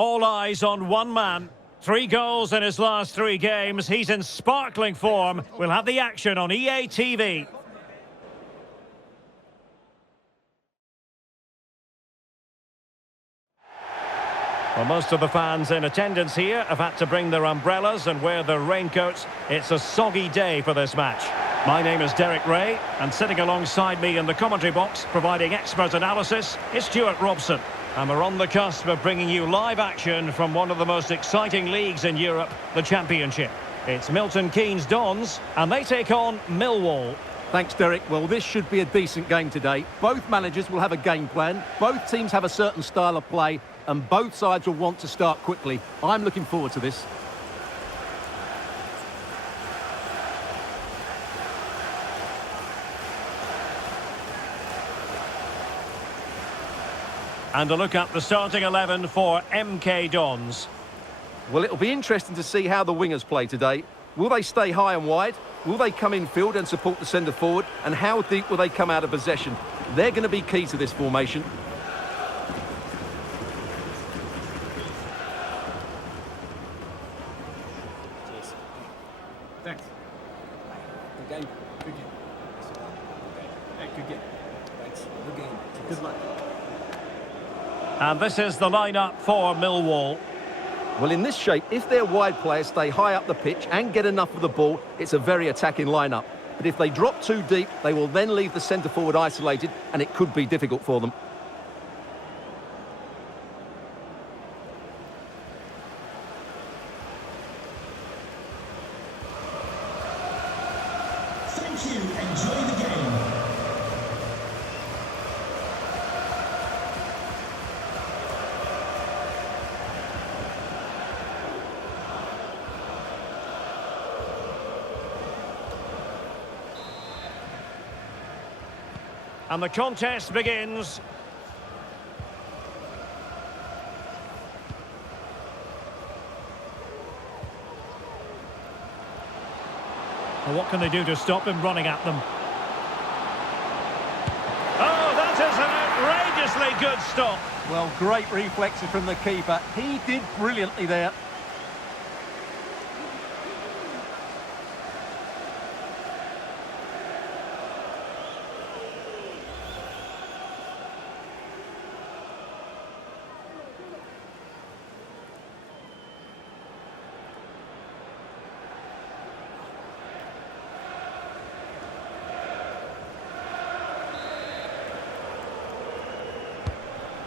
All eyes on one man. 3 goals in his last 3 games. He's in sparkling form. We'll have the action on EA TV. Well, most of the fans in attendance here have had to bring their umbrellas and wear their raincoats. It's a soggy day for this match. My name is Derek Ray, and sitting alongside me in the commentary box, providing expert analysis, is Stuart Robson. And we're on the cusp of bringing you live action from one of the most exciting leagues in Europe, the Championship. It's Milton Keynes Dons, and they take on Millwall. Thanks, Derek. Well, this should be a decent game today. Both managers will have a game plan. Both teams have a certain style of play, and both sides will want to start quickly. I'm looking forward to this. And a look at the starting 11 for MK Dons. Well, it'll be interesting to see how the wingers play today. Will they stay high and wide? Will they come in field and support the centre forward? And how deep will they come out of possession? They're going to be key to this formation. Thanks. Good game. Good game. Hey, good game. Thanks. Good game. Good luck. And this is the lineup for Millwall. Well, in this shape, if their wide players stay high up the pitch and get enough of the ball, it's a very attacking lineup. But if they drop too deep, they will then leave the centre forward isolated, and it could be difficult for them. Thank you. Enjoy the game. And the contest begins. Well, what can they do to stop him running at them? Oh, that is an outrageously good stop. Well, great reflexes from the keeper. He did brilliantly there.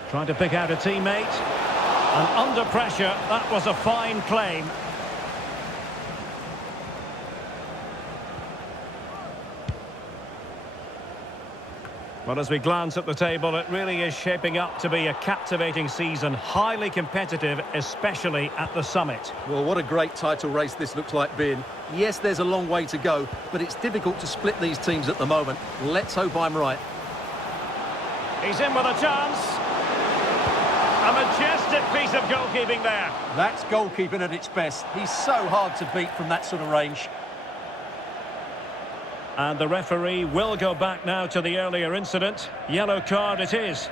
Trying to pick out a teammate. And under pressure, that was a fine claim. Well, as we glance at the table, it really is shaping up to be a captivating season, highly competitive, especially at the summit. Well, what a great title race this looks like being. Yes, there's a long way to go, but it's difficult to split these teams at the moment. Let's hope I'm right. He's in with a chance. A majestic piece of goalkeeping there. That's goalkeeping at its best. He's so hard to beat from that sort of range. And the referee will go back now to the earlier incident. Yellow card it is.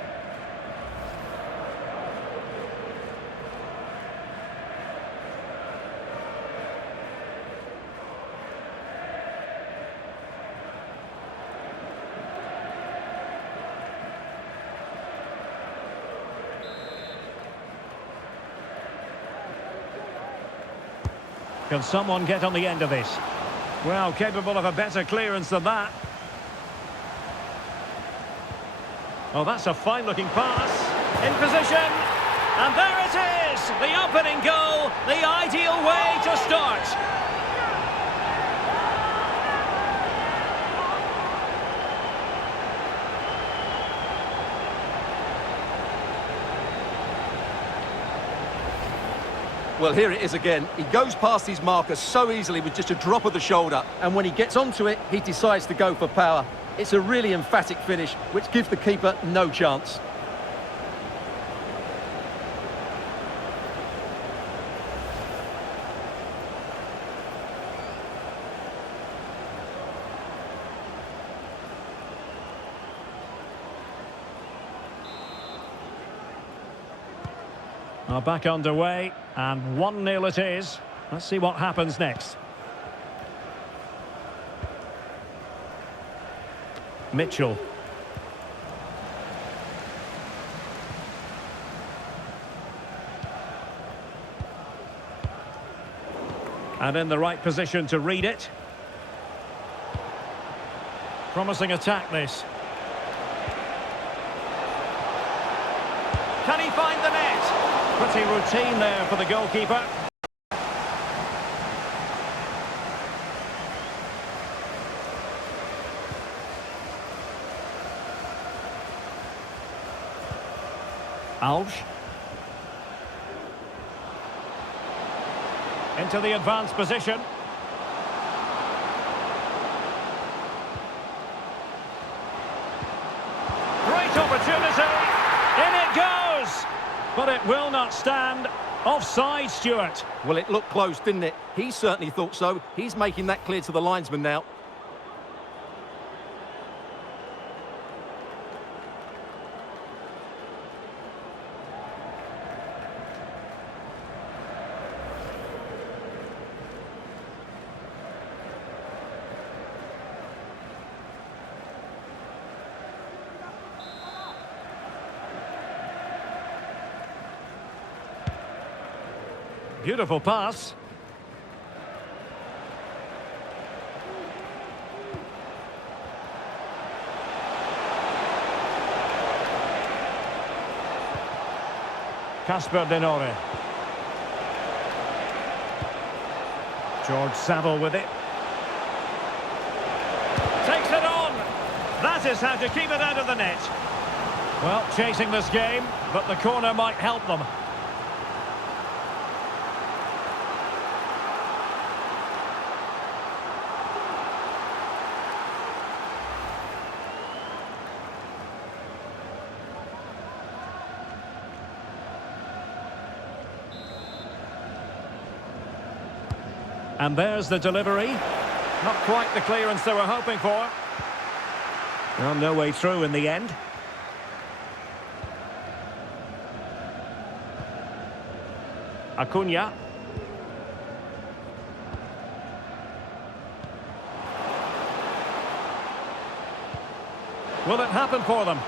Can someone get on the end of this? Well, capable of a better clearance than that. Oh, that's a fine-looking pass. In position. And there it is! The opening goal, the ideal way to start. Well, here it is again. He goes past his marker so easily with just a drop of the shoulder. And when he gets onto it, he decides to go for power. It's a really emphatic finish, which gives the keeper no chance. Back underway, and 1-0 it is. Let's see what happens next. Mitchell. And in the right position to read it. Promising attack, this. Can he find the net? Pretty routine there for the goalkeeper. Alves. Into the advanced position. Great opportunity. In it goes. But it will not stand. Offside, Stuart. Well, it looked close, didn't it? He certainly thought so. He's making that clear to the linesman now. Beautiful pass. Casper Denore. George Saville with it. Takes it on. That is how to keep it out of the net. Well, chasing this game, but the corner might help them. And there's the delivery. Not quite the clearance they were hoping for. Well, no way through in the end. Acuna. Will it happen for them?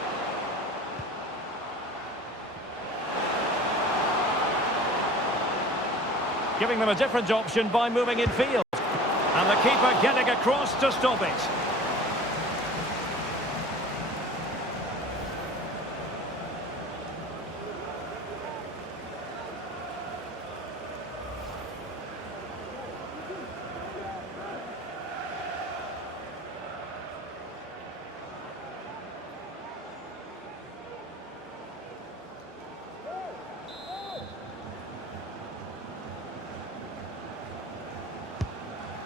Giving them a different option by moving in field. And the keeper getting across to stop it.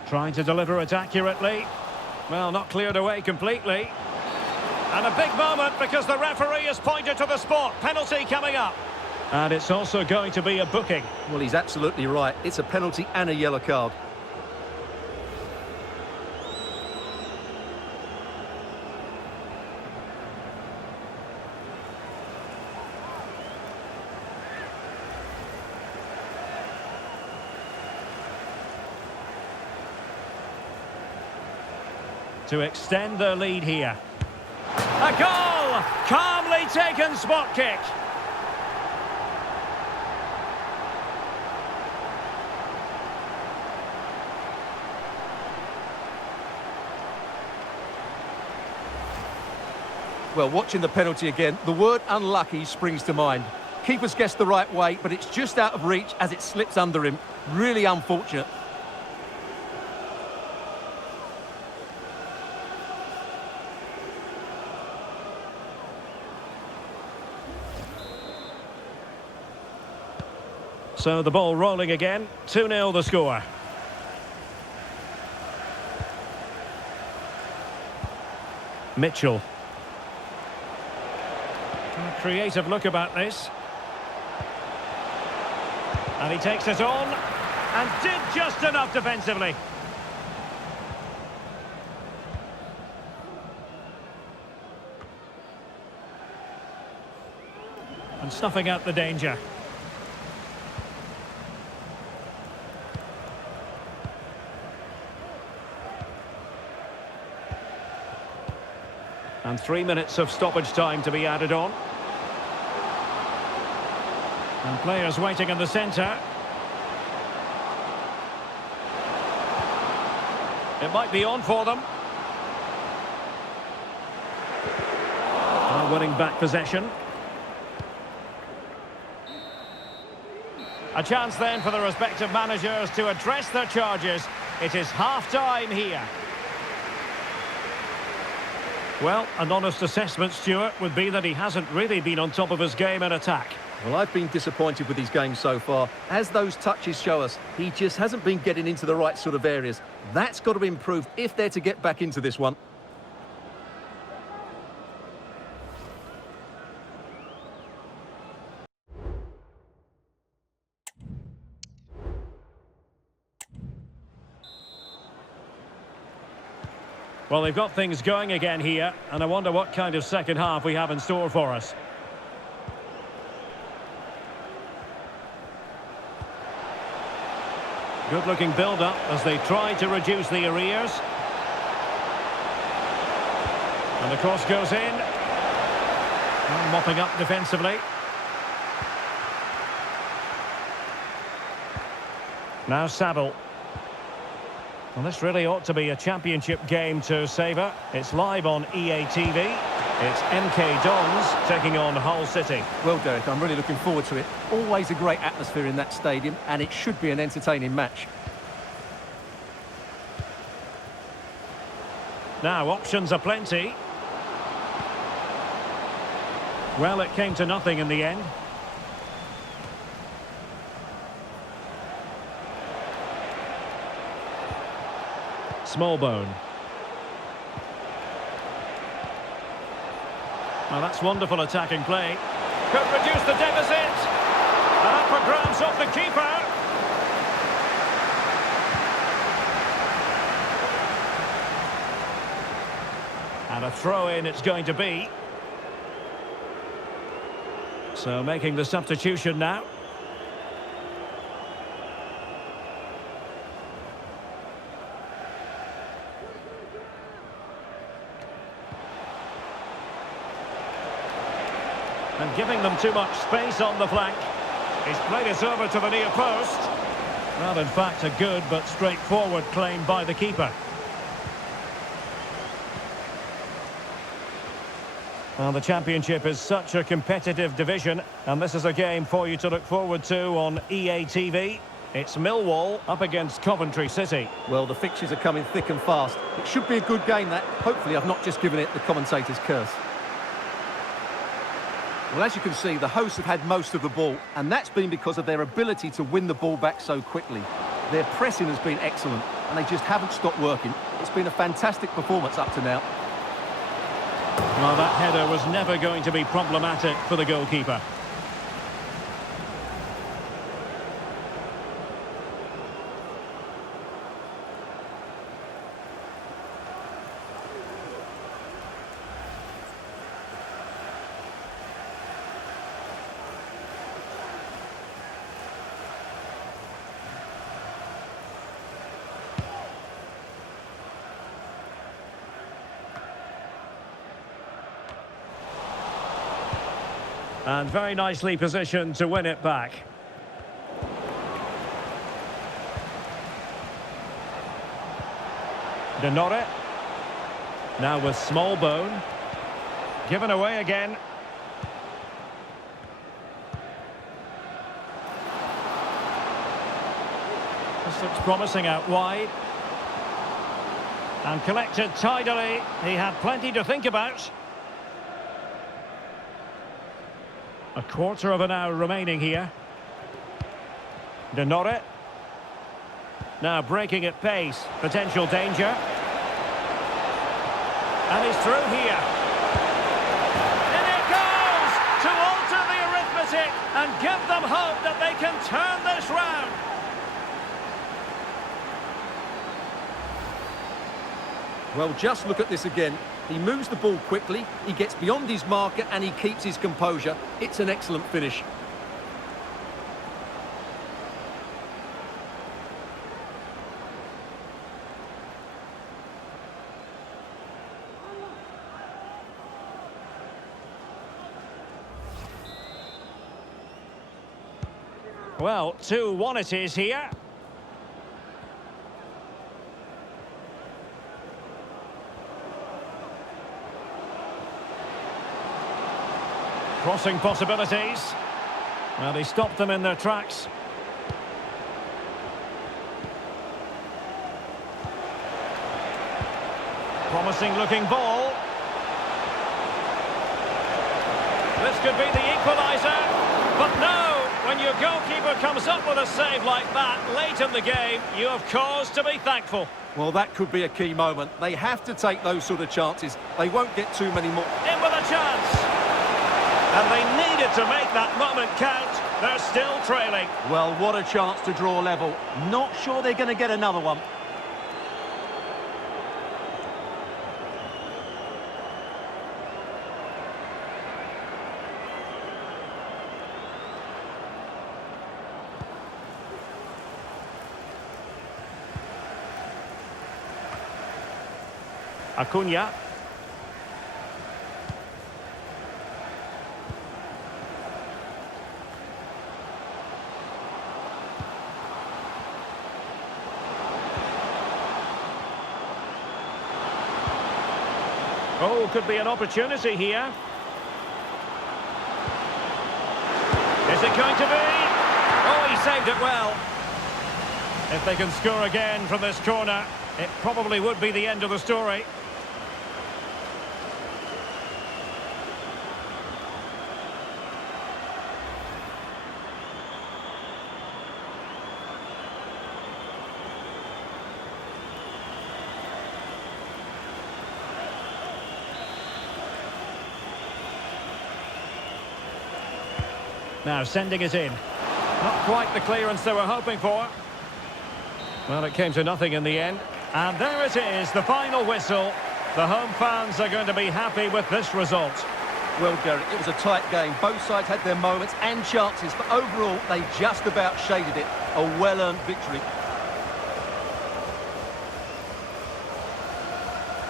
Trying to deliver it accurately. Well, not cleared away completely. And a big moment because the referee has pointed to the spot. Penalty coming up. And it's also going to be a booking. Well, he's absolutely right. It's a penalty and a yellow card. To extend their lead here. A goal! Calmly taken spot kick. Well, watching the penalty again, the word unlucky springs to mind. Keeper's guessed the right way, but it's just out of reach as it slips under him. Really unfortunate. So the ball rolling again. 2-0 the score. Mitchell. A creative look about this. And he takes it on. And did just enough defensively. And snuffing out the danger. And 3 minutes of stoppage time to be added on. And players waiting in the centre. It might be on for them. Winning back possession. A chance then for the respective managers to address their charges. It is half-time here. Well, an honest assessment, Stuart, would be that he hasn't really been on top of his game in attack. Well, I've been disappointed with his game so far. As those touches show us, he just hasn't been getting into the right sort of areas. That's got to improve if they're to get back into this one. Well, they've got things going again here, and I wonder what kind of second half we have in store for us. Good-looking build-up as they try to reduce the arrears. And the cross goes in. And mopping up defensively. Now Saville. Well, this really ought to be a championship game to savour. It's live on EA TV. It's MK Dons taking on Hull City. Well, Derek, I'm really looking forward to it. Always a great atmosphere in that stadium, and it should be an entertaining match. Now, options are plenty. Well, it came to nothing in the end. Smallbone. Well, that's wonderful attacking play. Could reduce the deficit. And up for grabs off the keeper. And a throw-in it's going to be. So making the substitution now. And giving them too much space on the flank. He's played it over to the near post. Well, in fact, a good but straightforward claim by the keeper. Well, the Championship is such a competitive division, and this is a game for you to look forward to on EA TV. It's Millwall up against Coventry City. Well, the fixtures are coming thick and fast. It should be a good game, that. Hopefully, I've not just given it the commentator's curse. Well, as you can see, the hosts have had most of the ball, and that's been because of their ability to win the ball back so quickly. Their pressing has been excellent, and they just haven't stopped working. It's been a fantastic performance up to now. Well, that header was never going to be problematic for the goalkeeper. And very nicely positioned to win it back. Denore. Now with Smallbone. Given away again. This looks promising out wide. And collected tidily. He had plenty to think about. A quarter of an hour remaining here. Denore. Now breaking at pace. Potential danger. And he's through here. In it goes! To alter the arithmetic and give them hope that they can turn this round. Well, just look at this again. He moves the ball quickly, he gets beyond his marker and he keeps his composure. It's an excellent finish. Well, 2-1 it is here. Crossing possibilities. Well, he stopped them in their tracks. Promising looking ball. This could be the equaliser. But no, when your goalkeeper comes up with a save like that late in the game, you have cause to be thankful. Well, that could be a key moment. They have to take those sort of chances. They won't get too many more. In with a chance. And they needed to make that moment count. They're still trailing. Well, what a chance to draw level. Not sure they're going to get another one. Acuna. Oh, could be an opportunity here. Is it going to be? Oh, he saved it well. If they can score again from this corner, it probably would be the end of the story. Now sending it in. Not quite the clearance they were hoping for. Well, it came to nothing in the end. And there it is, the final whistle. The home fans are going to be happy with this result. Well, Derek, it was a tight game. Both sides had their moments and chances, but overall, they just about shaded it. A well-earned victory.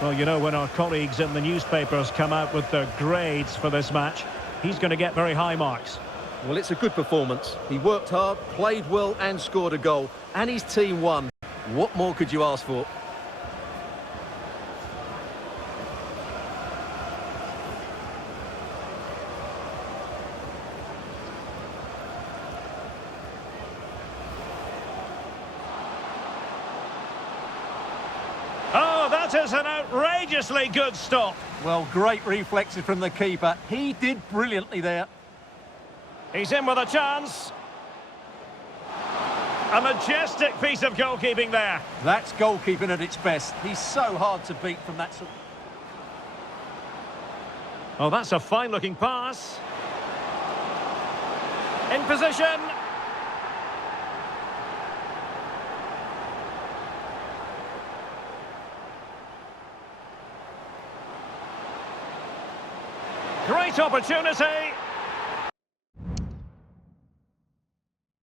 Well, you know, when our colleagues in the newspapers come out with their grades for this match, he's going to get very high marks. Well, it's a good performance. He worked hard, played well and scored a goal. And his team won. What more could you ask for? Oh, that is an outrageously good stop. Well, great reflexes from the keeper. He did brilliantly there. He's in with a chance. A majestic piece of goalkeeping there. That's goalkeeping at its best. He's so hard to beat from that sort. Oh, that's a fine-looking pass. In position. Great opportunity.